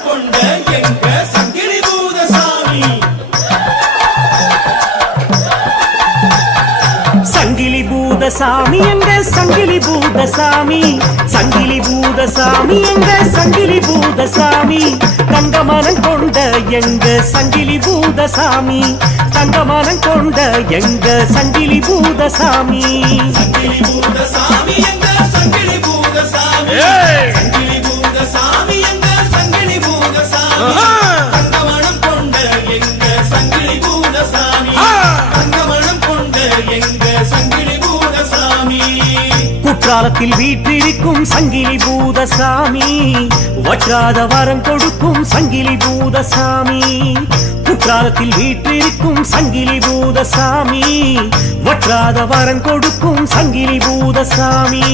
தங்கமனம் கொண்ட எங்க சங்கிலி பூதசாமி. சங்கிலி பூதசாமி எங்க சங்கிலி பூதசாமி, சங்கிலி பூதசாமி எங்க சங்கிலி பூதசாமி, தங்கமனம் கொண்ட எங்க சங்கிலி பூதசாமி, தங்கமனம் கொண்ட எங்க சங்கிலி பூதசாமி. சங்கிலி பூதசாமி எங்க சங்கிலி பூதசாமி, சங்கிலி பூதசாமி எங்க சங்கிலி பூதசாமி, தங்கமனம் கொண்ட எங்க சங்கிலி பூதசாமி, தங்கமனம் கொண்ட எங்க சங்கிலி பூதசாமி. குற்றாலத்தில் வீற்றிருக்கும் சங்கிலி பூதசாமி, வற்றாத வரம் கொடுக்கும் சங்கிலி பூதசாமி. குற்றாலத்தில் வீற்றிருக்கும் சங்கிலி பூதசாமி, வற்றாத வரம் கொடுக்கும் சங்கிலி பூதசாமி.